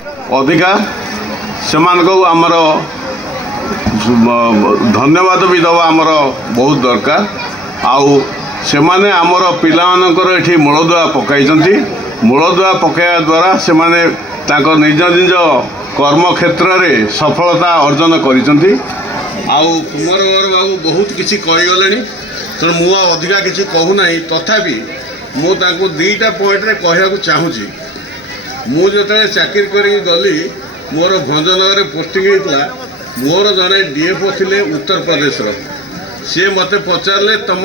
अधिका सेमानकु आमर धन्यवाद भी दवा आमर बहुत दरकार आउ सेमाने आमर पिलामानकर एठी मूलदुआ पकाइछन्ति मूलदुआ पकाइवा द्वारा सेमाने तांको निज निज कर्म क्षेत्र में सफलता अर्जन करिछन्ति आउ कुमार बाबू बहुत किसी कहीगले तेणु मु अधिका किसी कहूना तथापि मु तांको दुईटा पॉइंट रे कहवाक चाहूँगी मुझे चाकरी करी गली मोर भंजनगर पोस्टिंग होता मोर जड़े डीएफओ थे उत्तर प्रदेश सी मत पचारे तुम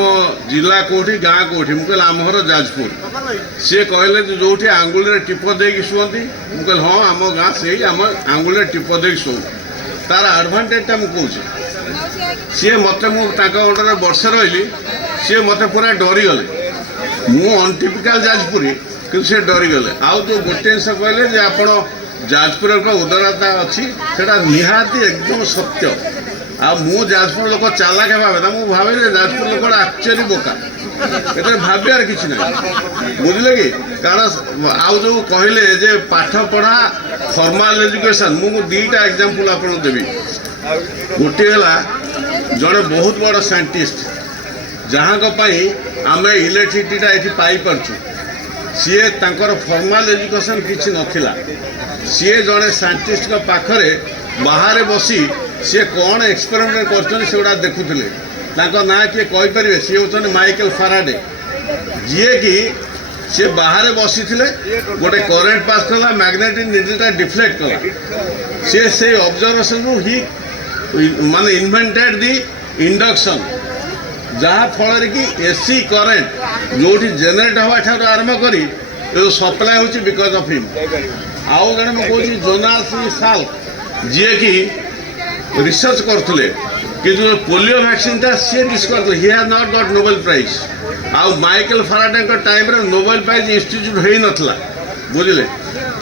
जिला कौटी गाँ कौटी मुझे आम घर जाजपुर सी कहले जो आंगुल टीप दे शुंती मुझे हाँ आम गाँ से आम आंगुल टीप दे शो तार आडभांटेजटा मुझे सी मत मुझे वर्षे रही सी मत पूरा डरीगले मु अनटिपिकाल जाजपुरी कि से डरीगले आउ जो गोटे जिन कहले आप जाजपुर उदारता अच्छी से निहाती एकदम सत्य आ मु जाजपुर लोक चालाक भावे मुझे भावे जाजपुर लोक एक्चुअली बोका ये भावार कि ना बुझे कि कारण आउ जो कहले जे पाठ पढ़ा फॉर्मल एजुकेशन मु दुईटा एग्जांपल आपको देवी गोटे है जड़े बहुत बड़ साइंटिस्ट जहाँ आम इलेक्ट्रिसिटीटा ये पाइपु सी फॉर्मल एजुकेशन किसी नथिला सी जड़े साइंटिस्ट पाखरे बाहर बसी सी कौन एक्सपेरिमेंट करगुड़ा देखुले ना किए कहीपर सी हूँ माइकल फाराडे जी कि सी बाहर बसी गोटे करेन्ट पास कला मैग्नेटिक निडलटा डिफ्लेक्ट कला सी से ऑब्जर्वेशन रु ही माने इन्वेंटेड दी इंडक्शन जहाँ फल कि एसी करेन्ट जो जेनेरेट हवा ठार आरंभ करी सप्लाय होची बिकॉज ऑफ हिम आउ जन मुझे जोनास साल्क जी कि रिसर्च करते कि जो पोलियो वैक्सीन था सी discover he has not got Nobel prize आउ माइकल फाराडे टाइम रे नोबेल प्राइज इंस्टीट्यूट हो नथला बुझे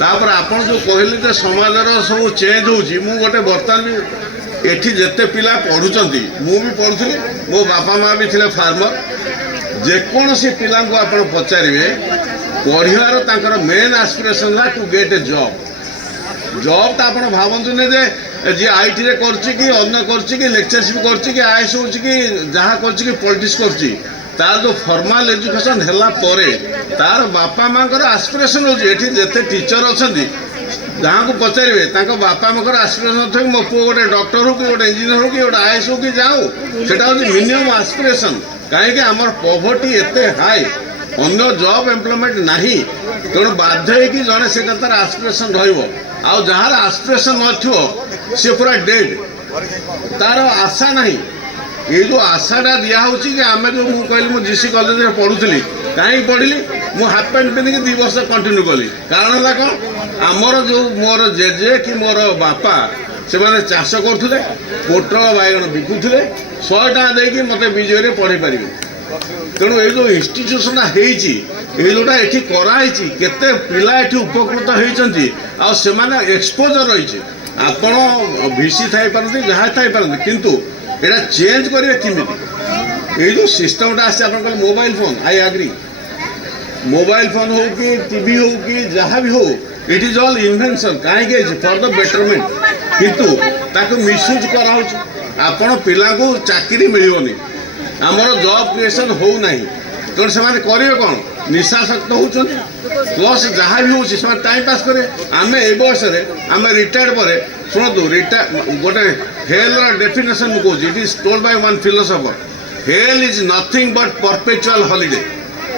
तापर आपन जो कहले समाजर सब चेंज होची मु गोटे बर्तमान भी एठी जेते पिला पढ़ुचंती मु भी पढ़ुथली मो बापा माँ भी थिले फार्मर जेकोसी पिला को आपण पचारे पढ़ार तांकर मेन एस्पिरेशन है to get a job job तो आप भावतु ने जी आईटी रे करछि कि अन्य करछि कि लेक्चरशिप करछि कि आईएएस होछि कि जहाँ करछि कि पॉलिटिक्स करछि तार जो फॉर्मल एजुकेशन हैला परे तार बापा माँ एस्पिरेशन होछि एठी जेते टीचर अछंती जहाँ को पचारे बापा माँ एस्पिरेशन थे मो पु गोटे डॉक्टर हो कि गोटे इंजीनियर हो कि गोटे आईएएस हो कि जाओ सेटा होछि मिनिमम एस्पिरेशन कहीं आमर पॉवर्टी एते हाई अन्य जॉब एम्प्लॉयमेंट नहीं तेणु बाध्य कि जड़े से तार एस्पिरेशन रहा जार एस्पिरेशन न सी पूरा डेड तार आशा नहीं ये जो आशाटा दिहूँ कि आम जो मुझे कहली मुझे जीसी कॉलेज में पढ़ुली कहीं पढ़ी मुझे हाफ पैंट पिंधिकी 2 वर्ष कंटिन्यू कली कारण है कौन आमर जो मोर जेजे कि मोर बापा से मैंने चाष करुले पोटल बैगण बिकुले 100 टଙ୍କା देकी मत विजय पढ़ी पारे तेणु ये जो इंस्टीट्यूशन जोटा ये कराई केते पिला ये उपकृत होती एक्सपोजर रही आपण भिसी थी पारती जहाँ थी पारती किंतु यहाँ चेंज करेंगे किमिति ये जो सिस्टमटा आस mobile phone I agree mobile phone हो कि टीवी हो कि जहाँ भी हो इट इज ऑल इन्वेंशन कहीं फॉर द बेटरमेंट किंतु ताको मिसयूज करा आपण पिला को चाकरी मिलनी आमर जॉब क्रिएशन हो नहीं तेणु से करेंगे कौन निशाशक्त होती प्लस जहाँ भी हो टाइम पास करे आम ए बयस आम रिटायर्ड पर शुणु रिटायर गोटे हेल डेफिनेशन मुझे it is told by one philosopher hell is nothing but perpetual holiday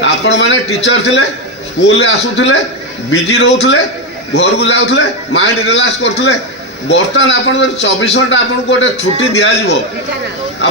आपण मैंने टीचर थे स्कूल आसुले बिजी रोते घर को जाऊे माइंड रिलैक्स करते बर्तमान आप 24 घंटा आपको गोटे छुट्टी दिज्व